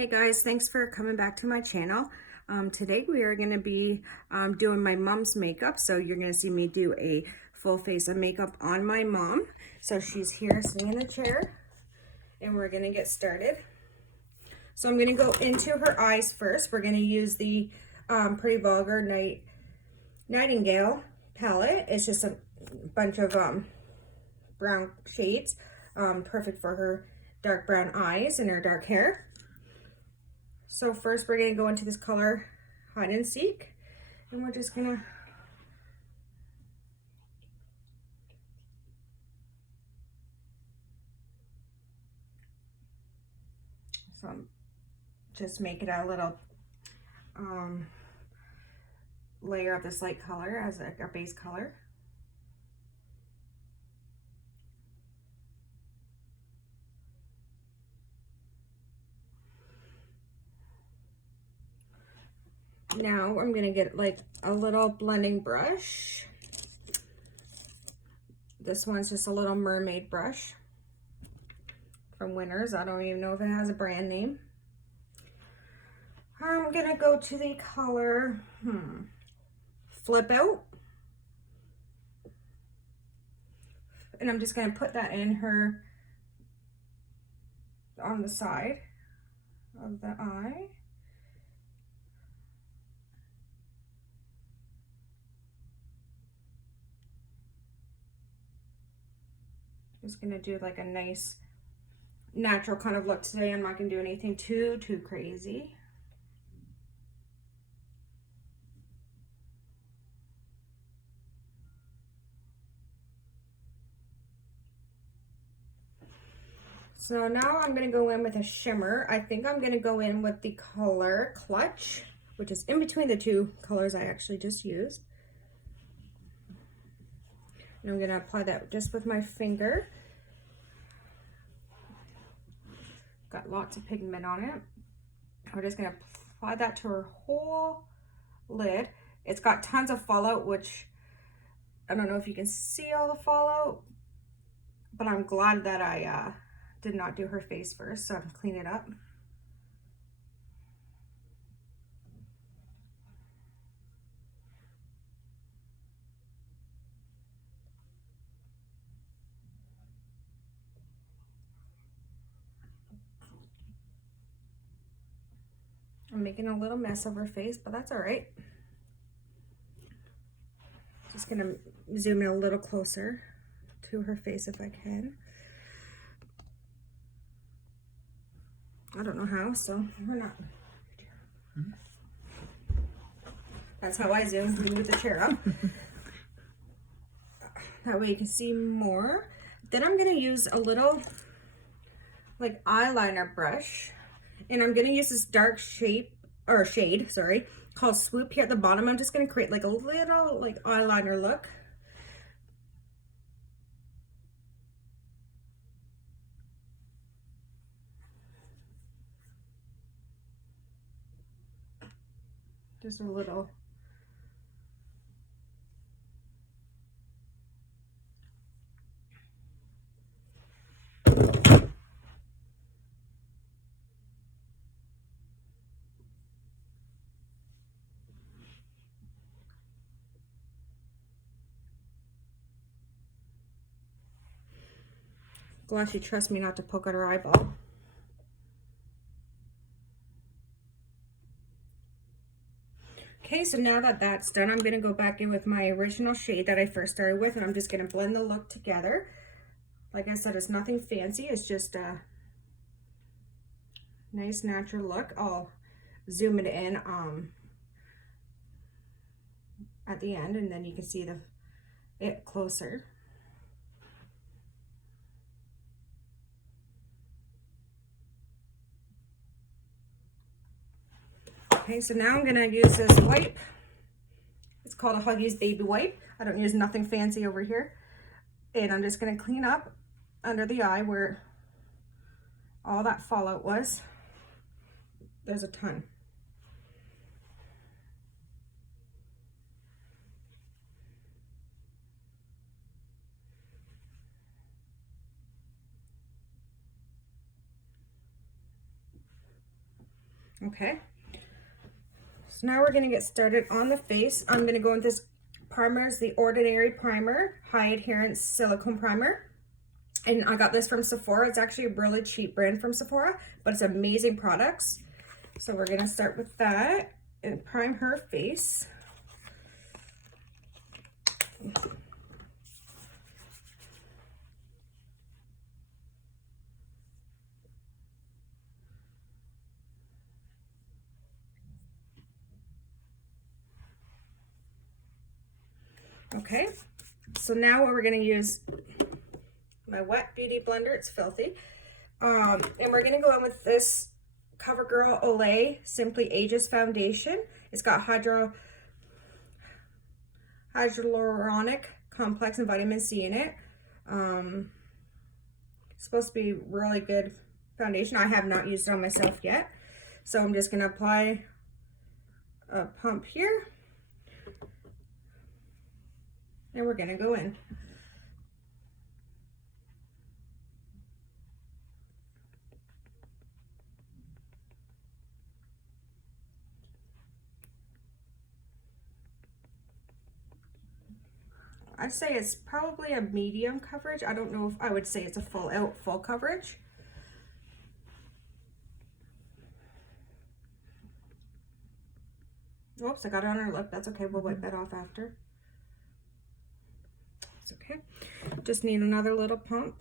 Hey guys, thanks for coming back to my channel. Today we are going to be doing my mom's makeup. So you're going to see me do a full face of makeup on my mom. So she's here sitting in a chair and we're going to get started. So I'm going to go into her eyes first. We're going to use the Pretty Vulgar Nightingale palette. It's just a bunch of brown shades, perfect for her dark brown eyes and her dark hair. So first we're going to go into this color Hide and Seek, and we're just going to just make it a little layer of this light color as a base color. Now I'm going to get like a little blending brush. This one's just a little mermaid brush from Winners. I don't even know if it has a brand name. I'm going to go to the color Flip Out. And I'm just going to put that in her on the side of the eye. Just gonna do like a nice natural kind of look today. I'm not gonna do anything too crazy. So now I'm gonna go in with a shimmer. I think I'm gonna go in with the color Clutch, which is in between the two colors I actually just used. And I'm gonna apply that just with my finger. Got lots of pigment on it. We're just gonna apply that to her whole lid. It's got tons of fallout, which I don't know if you can see all the fallout, but I'm glad that I did not do her face first, so I can clean it up. I'm making a little mess of her face, but that's all right. Just gonna zoom in a little closer to her face if I can. I don't know how, so we're not. That's how I zoom, move the chair up. That way you can see more. Then I'm gonna use a little like eyeliner brush, and I'm gonna use this dark shade, sorry, called Swoop here at the bottom. I'm just gonna create like a little like eyeliner look. Just a little. Glad she trusts me not to poke at her eyeball. Okay, so now that that's done, I'm going to go back in with my original shade that I first started with, and I'm just going to blend the look together. Like I said, it's nothing fancy. It's just a nice natural look. I'll zoom it in at the end, and then you can see it closer. Okay, so now I'm gonna use this wipe. It's called a Huggies Baby Wipe. I don't use nothing fancy over here. And I'm just gonna clean up under the eye where all that fallout was. There's a ton. Okay. So now we're gonna get started on the face. I'm gonna go with this primer, is the Ordinary Primer, High Adherence Silicone Primer. And I got this from Sephora. It's actually a really cheap brand from Sephora, but it's amazing products. So we're gonna start with that and prime her face. Okay, so now what we're gonna use, my wet beauty blender, it's filthy. And we're gonna go in with this CoverGirl Olay Simply Ages Foundation. It's got hyaluronic complex and vitamin C in it. It's supposed to be really good foundation. I have not used it on myself yet. So I'm just gonna apply a pump here. And we're gonna go in. I'd say it's probably a medium coverage. I don't know if I would say it's a full coverage. Oops, I got it on her lip. That's okay, we'll wipe that off after. It's okay. Just need another little pump.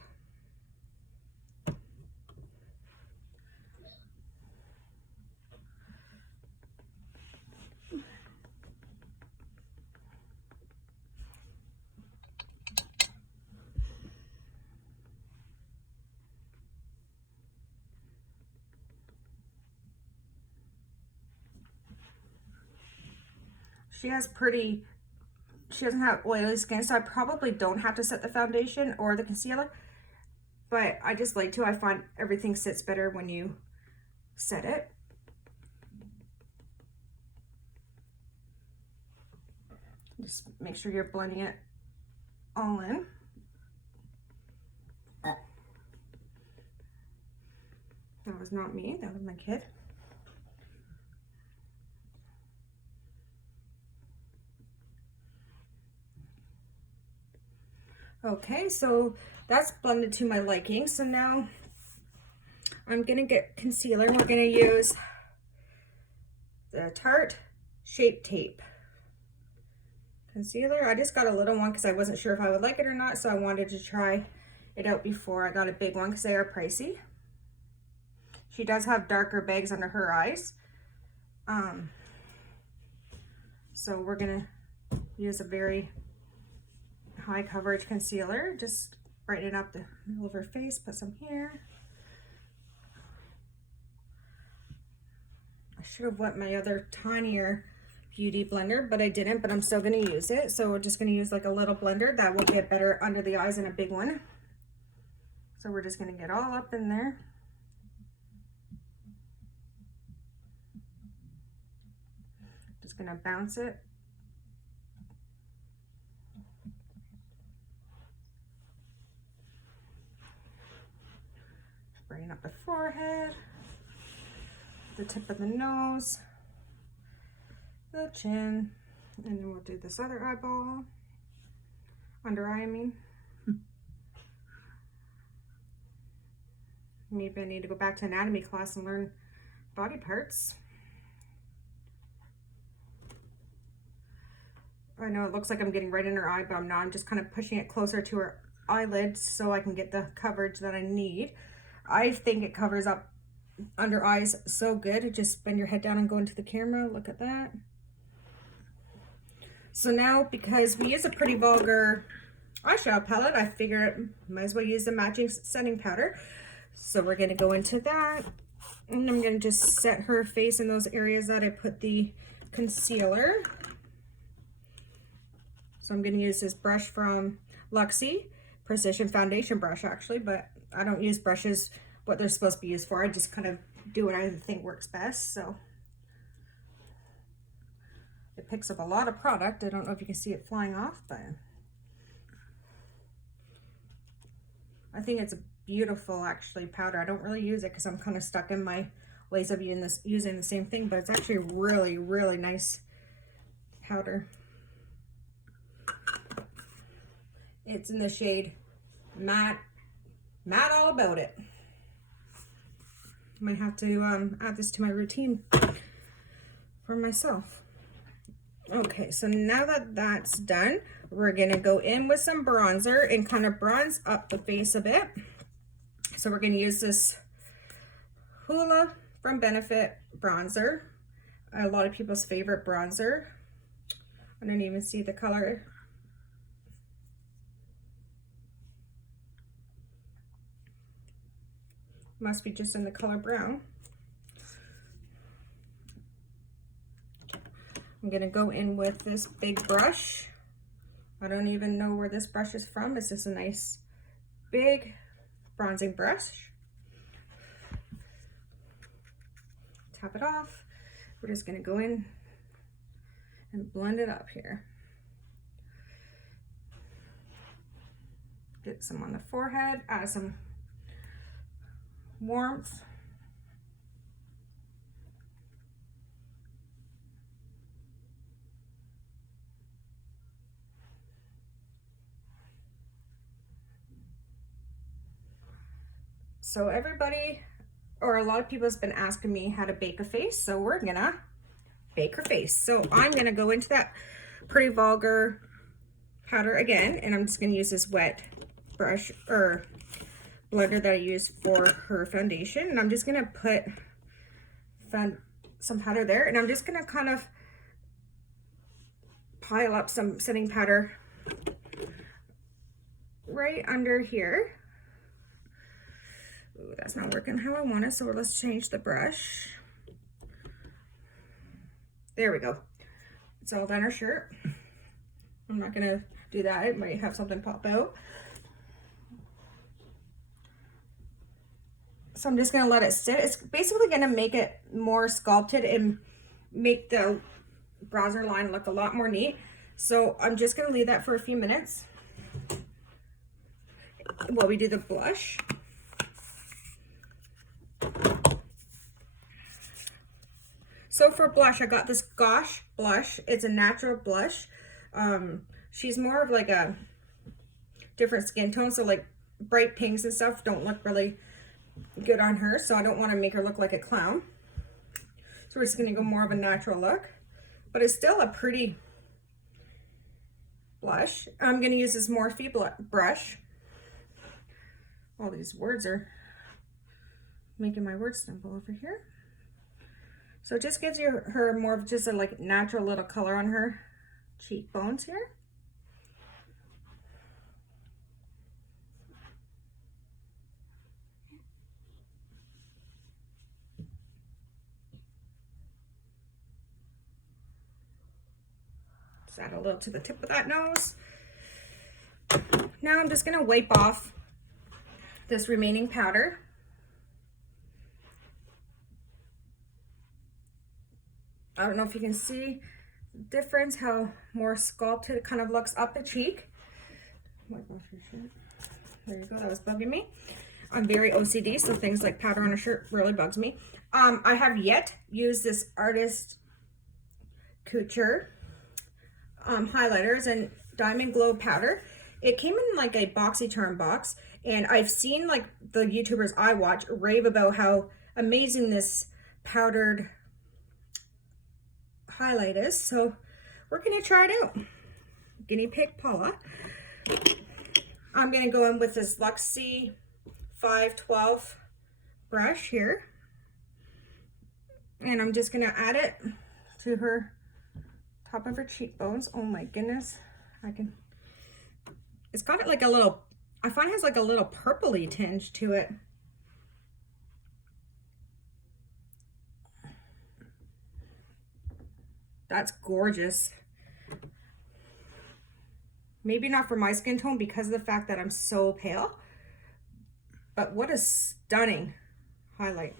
She doesn't have oily skin, so I probably don't have to set the foundation or the concealer, but I just like to. I find everything sits better when you set it. Just make sure you're blending it all in. That was not me, that was my kid. Okay, so that's blended to my liking. So now I'm gonna get concealer, and we're gonna use the Tarte Shape Tape concealer. I just got a little one because I wasn't sure if I would like it or not, so I wanted to try it out before I got a big one because they are pricey. She does have darker bags under her eyes. So we're gonna use a very high coverage concealer, just brighten up the middle of her face, put some here. I should have wet my other tinier beauty blender, but I didn't, but I'm still gonna use it. So we're just gonna use like a little blender that will get better under the eyes than a big one. So we're just gonna get all up in there. Just gonna bounce it. Bring up the forehead, the tip of the nose, the chin, and then we'll do this other eyeball, under eye I mean. Maybe I need to go back to anatomy class and learn body parts. I know it looks like I'm getting right in her eye, but I'm not. I'm just kind of pushing it closer to her eyelids so I can get the coverage that I need. I think it covers up under eyes so good. Just bend your head down and go into the camera. Look at that. So now, because we use a pretty vulgar eyeshadow palette, I figure I might as well use the matching setting powder. So we're going to go into that. And I'm going to just set her face in those areas that I put the concealer. So I'm going to use this brush from Luxie, Precision Foundation brush actually, but I don't use brushes what they're supposed to be used for. I just kind of do what I think works best. So it picks up a lot of product. I don't know if you can see it flying off, but I think it's a beautiful actually powder. I don't really use it because I'm kind of stuck in my ways of using the same thing, but it's actually really, really nice powder. It's in the shade Matte All About It. Might have to add this to my routine for myself. Okay, so now that that's done, we're gonna go in with some bronzer and kind of bronze up the face a bit. So we're gonna use this Hoola from Benefit bronzer, a lot of people's favorite bronzer. I don't even see the color. Must be just in the color brown. I'm gonna go in with this big brush. I don't even know where this brush is from. It's just a nice big bronzing brush. Tap it off. We're just gonna go in and blend it up here. Get some on the forehead, add some warmth. So everybody, or a lot of people has been asking me how to bake a face, so we're gonna bake her face. So I'm gonna go into that Pretty Vulgar powder again, and I'm just gonna use this wet brush or blender that I use for her foundation, and I'm just gonna put some powder there, and I'm just gonna kind of pile up some setting powder right under here. Ooh, that's not working how I want it, so let's change the brush. There we go. It's all down her shirt. I'm not gonna do that. It might have something pop out. So I'm just gonna let it sit. It's basically gonna make it more sculpted and make the bronzer line look a lot more neat. So I'm just gonna leave that for a few minutes while we do the blush. So for blush, I got this Gosh blush. It's a natural blush. She's more of like a different skin tone, so like bright pinks and stuff don't look really good on her, so I don't want to make her look like a clown. So we're just going to go more of a natural look, but it's still a pretty blush. I'm going to use this Morphe brush. All these words are making my words stumble over here. So it just gives her more of just a like natural little color on her cheekbones here. Just add a little to the tip of that nose. Now I'm just gonna wipe off this remaining powder. I don't know if you can see the difference, how more sculpted it kind of looks up the cheek. Wipe off your shirt. There you go, that was bugging me. I'm very OCD, so things like powder on a shirt really bugs me. I have yet used this Artist Couture highlighters and Diamond Glow powder. It came in like a BoxyCharm box, and I've seen like the YouTubers I watch rave about how amazing this powdered highlight is, so we're gonna try it out. Guinea pig Paula. I'm gonna go in with this Luxie 512 brush here, and I'm just gonna add it to her top of her cheekbones. Oh my goodness, it's got it like a little, I find it has like a little purpley tinge to it. That's gorgeous. Maybe not for my skin tone because of the fact that I'm so pale, but what a stunning highlight.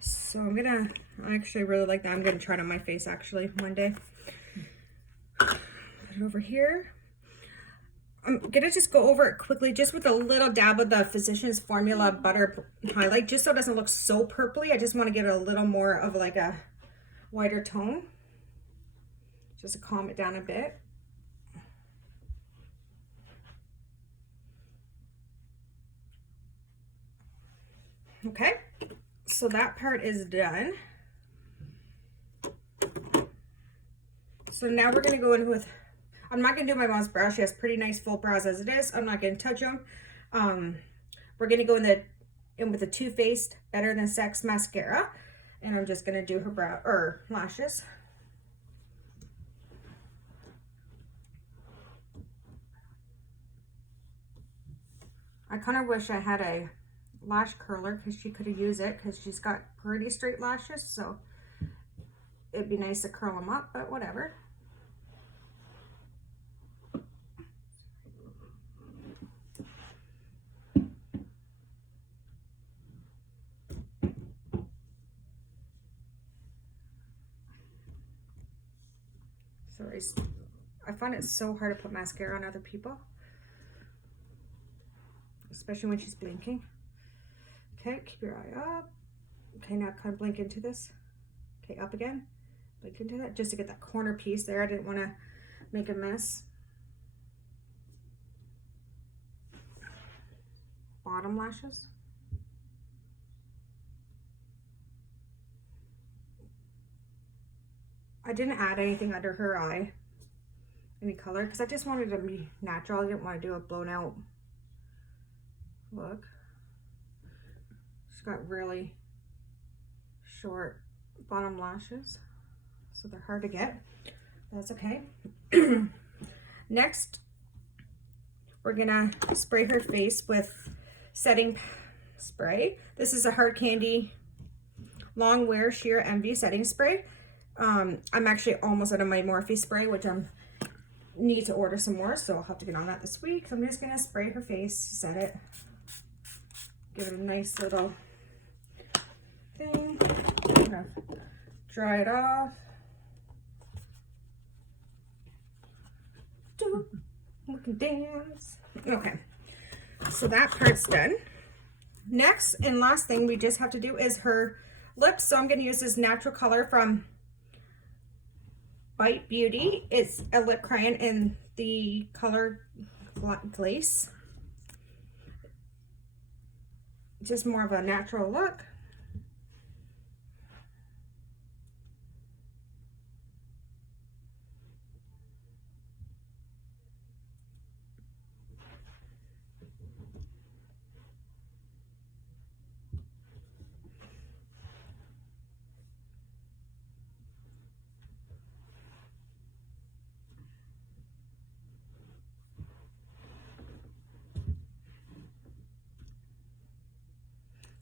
So I actually really like that. I'm gonna try it on my face actually one day. Put it over here. I'm gonna just go over it quickly, just with a little dab of the Physicians Formula Butter Highlight, just so it doesn't look so purpley. I just want to give it a little more of like a whiter tone, just to calm it down a bit. Okay, so that part is done. So now we're gonna go in with, I'm not gonna do my mom's brows. She has pretty nice full brows as it is. I'm not gonna touch them. We're gonna go in with the Too Faced Better Than Sex mascara, and I'm just gonna do her brow or lashes. I kind of wish I had a lash curler because she could have used it, because she's got pretty straight lashes, so it'd be nice to curl them up, but whatever. Sorry, I find it so hard to put mascara on other people, especially when she's blinking. Okay, keep your eye up. Okay, now kind of blink into this. Okay, up again. Blink into that, just to get that corner piece there. I didn't want to make a mess. Bottom lashes. I didn't add anything under her eye, any color, because I just wanted it to be natural. I didn't want to do a blown out look. She's got really short bottom lashes, so they're hard to get. That's okay. Next, we're gonna spray her face with setting spray. This is a Hard Candy Long Wear Sheer Envy setting spray. I'm actually almost out of my Morphe spray, which I need to order some more, so I'll have to get on that this week. So I'm just gonna spray her face, set it, give it a nice little thing, kind of dry it off. We can dance. Okay, so that part's done. Next and last thing we just have to do is her lips. So I'm going to use this natural color from Bite Beauty. It's a lip crayon in the color Glace. Just more of a natural look.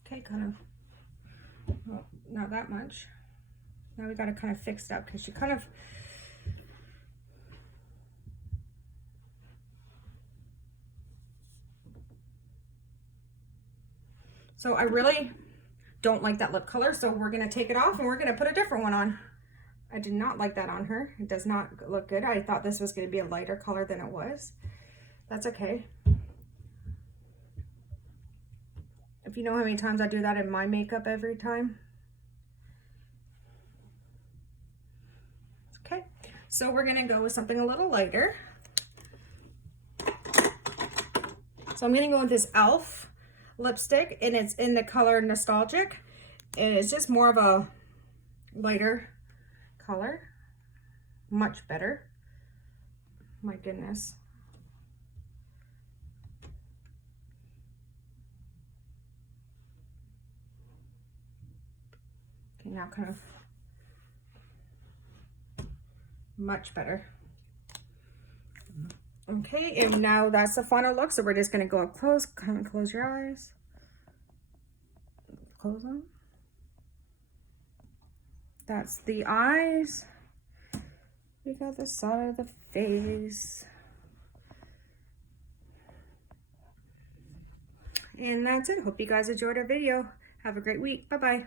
Okay, kind of, well, not that much. Now we got to kind of fix it up, because she kind of, so I really don't like that lip color, so we're going to take it off and we're going to put a different one on. I did not like that on her. It does not look good. I thought this was going to be a lighter color than it was. That's okay. If you know how many times I do that in my makeup every time. Okay, so we're gonna go with something a little lighter. So I'm gonna go with this e.l.f. lipstick, and it's in the color Nostalgic, and it's just more of a lighter color. Much better. My goodness. Okay, now kind of much better. Okay, and now that's the final look. So we're just gonna go up close, kind of close your eyes. Close them. That's the eyes. We got the side of the face. And that's it. Hope you guys enjoyed our video. Have a great week. Bye-bye.